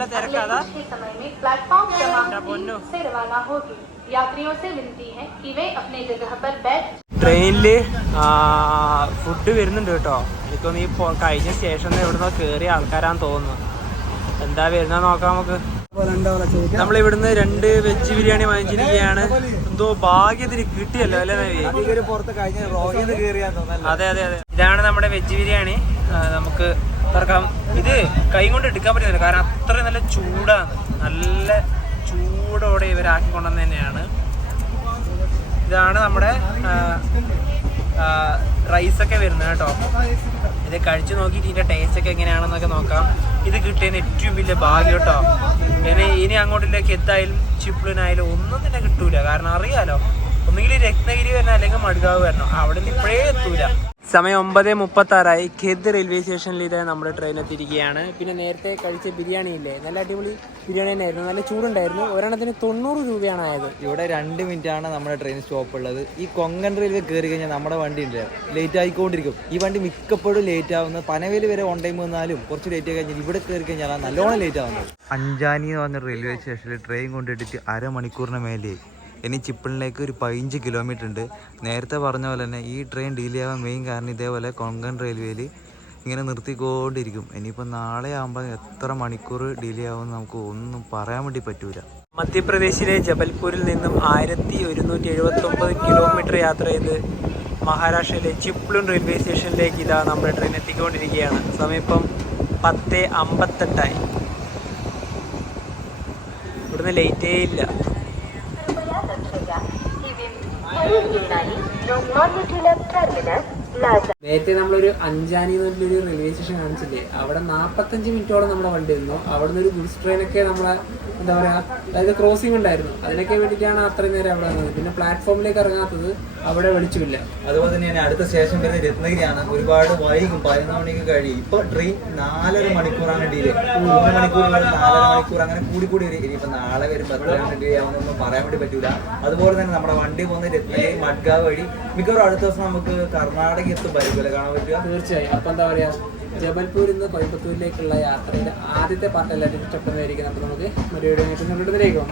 के समय में प्लेटफॉर्म क्रमांक 3 से रवाना होगी. यात्रियों से विनती है कि वे अपने जगह पर बैठ. ട്രെയിനിൽ ഫുഡ് വരുന്നുണ്ട് കേട്ടോ. എനിക്കൊന്ന് ഈ കഴിഞ്ഞ സ്റ്റേഷനിൽ എവിടുന്നോ കയറിയ ആൾക്കാരാന്ന് തോന്നുന്നു. എന്താ വരുന്നത് നോക്കാം നമുക്ക്. നമ്മളിവിടുന്ന് 2 വെജ് ബിരിയാണി വാങ്ങിച്ചിരിക്കുകയാണ്. എന്തോ ഭാഗ്യത്തിന് കിട്ടിയല്ലോ അല്ലേ നവി? അതെ അതെ അതെ, ഇതാണ് നമ്മുടെ വെജ് ബിരിയാണി. നമുക്ക് തുറക്കാം. ഇത് കൈ കൊണ്ട് എടുക്കാൻ പറ്റുന്നില്ല, കാരണം അത്രയും നല്ല ചൂടാണ്. നല്ല ചൂടോടെ ഇവരാക്കിക്കൊണ്ടെന്ന് തന്നെയാണ്. ഇതാണ് നമ്മുടെ റൈസൊക്കെ വരുന്നത് കേട്ടോ. ഇത് കഴിച്ചു നോക്കിയിട്ട് ഇതിൻ്റെ ടേസ്റ്റൊക്കെ എങ്ങനെയാണെന്നൊക്കെ നോക്കാം. ഇത് കിട്ടിയതിന് ഏറ്റവും വലിയ ഭാഗ്യം കേട്ടോ. ഇനി അങ്ങോട്ടിലേക്ക് എന്തായാലും ചിപ്ലിനായാലും ഒന്നും തന്നെ കിട്ടൂല. കാരണം അറിയാലോ, ഒന്നുകിൽ രത്നഗിരി വരണം അല്ലെങ്കിൽ മഡ്ഗാവ് വരണം. അവിടെ നിന്ന് ഇപ്പോഴേ എത്തൂല. സമയം 9:36. ഖേദ് റെയിൽവേ സ്റ്റേഷനിൽ ഇത് നമ്മുടെ ട്രെയിൻ എത്തിയിരിക്കുകയാണ്. പിന്നെ നേരത്തെ കഴിച്ച ബിരിയാണി ഇല്ലേ, നല്ല അടിപൊളി ബിരിയാണി തന്നെയായിരുന്നു, നല്ല ചൂടുണ്ടായിരുന്നു. ഒരെണ്ണത്തിന് 90 രൂപയാണ് ആയത്. ഇവിടെ 2 മിനിറ്റാണ് നമ്മുടെ ട്രെയിൻ സ്റ്റോപ്പ് ഉള്ളത്. ഈ കൊങ്കൺ റെയിൽവേ കയറി കഴിഞ്ഞാൽ നമ്മുടെ വണ്ടി ഉണ്ട് ലേറ്റ് ആയിക്കൊണ്ടിരിക്കും. ഈ വണ്ടി മിക്കപ്പോഴും ലേറ്റ് ആവുന്നത്. പനവേല് വരെ ഓൺ ടൈം വന്നാലും കുറച്ച് ലേറ്റ് ആയി കഴിഞ്ഞാൽ ഇവിടെ കയറി കഴിഞ്ഞാൽ നല്ലോണം ലേറ്റ് ആവുന്നത്. അഞ്ചാനി എന്ന് പറഞ്ഞ റെയിൽവേ സ്റ്റേഷനിൽ ട്രെയിൻ കൊണ്ടിട്ടിട്ട് 1/2 മണിക്കൂറിന് മേലെ. ഇനി ചിപ്പിളിലേക്ക് ഒരു 15 കിലോമീറ്റർ ഉണ്ട്. നേരത്തെ പറഞ്ഞ പോലെ തന്നെ ഈ ട്രെയിൻ ഡിലേ ആവാൻ മെയിൻ കാരണം ഇതേപോലെ കൊങ്കൺ റെയിൽവേയിൽ ഇങ്ങനെ നിർത്തിക്കൊണ്ടിരിക്കും. ഇനിയിപ്പോൾ നാളെ ആകുമ്പോൾ എത്ര മണിക്കൂർ ഡിലേ ആവുമെന്ന് നമുക്ക് ഒന്നും പറയാൻ വേണ്ടി പറ്റൂല. മധ്യപ്രദേശിലെ ജബൽപൂരിൽ നിന്നും 1179 കിലോമീറ്റർ യാത്ര ചെയ്ത് മഹാരാഷ്ട്രയിലെ ചിപ്ലൂൺ റെയിൽവേ സ്റ്റേഷനിലേക്ക് ഇതാ നമ്മുടെ ട്രെയിൻ എത്തിക്കൊണ്ടിരിക്കുകയാണ്. സമയം ഇപ്പം 10:58. ഇവിടുന്ന് ലേറ്റേ ഇല്ല. നേരത്തെ നമ്മളൊരു അഞ്ചാനി എന്ന് പറഞ്ഞൊരു റെയിൽവേ സ്റ്റേഷൻ കാണിച്ചില്ലേ, അവിടെ 45 മിനിറ്റോളം നമ്മുടെ വണ്ടി ഇരുന്നു. അവിടെ നിന്ന് ഒരു ഗുഡ്സ് ട്രെയിനൊക്കെ നമ്മളെ എന്താ പറയുക, അതായത് ക്രോസിംഗ് ഉണ്ടായിരുന്നു. അതിനൊക്കെ വേണ്ടിയിട്ടാണ് അത്രയും നേരം അവിടെ വന്നത്. പിന്നെ പ്ലാറ്റ്ഫോമിലേക്ക് ഇറങ്ങാത്തത് അവിടെ വെളിച്ചമില്ല. അതുപോലെ തന്നെ അടുത്ത സ്റ്റേഷൻ വരുന്നത് രത്നഗിരിയാണ്. ഒരുപാട് വൈകും, 11 മണിക്ക് കഴിയും. ഇപ്പൊ ട്രെയിൻ 4.5 മണിക്കൂറാണ് ഡിലേ. 3 മണിക്കൂർ 4.5 മണിക്കൂർ അങ്ങനെ കൂടി വരും. ഇനിയിപ്പോൾ നാളെ വരുമ്പോൾ എത്രയാണ് ഡിലേ ആവുന്നൊന്നും പറയാൻ വേണ്ടി പറ്റൂല. അതുപോലെ തന്നെ നമ്മുടെ വണ്ടി പോകുന്ന രത്നഗിരി മഡ്ഗാവ് വഴി മിക്കവാറും അടുത്ത ദിവസം നമുക്ക് കർണാടക എത്തുമായിരിക്കും കാണാൻ പറ്റുക. തീർച്ചയായും. അപ്പം എന്താ പറയുക, ജബൽപൂരിൽ നിന്ന് കോയമ്പത്തൂരിലേക്കുള്ള യാത്രയുടെ ആദ്യത്തെ പാർട്ട് എല്ലാവരും ഇഷ്ടപ്പെടുന്നതായിരിക്കും. അപ്പോൾ നമുക്ക് മറ്റൊരു വീഡിയോ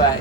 ബൈ.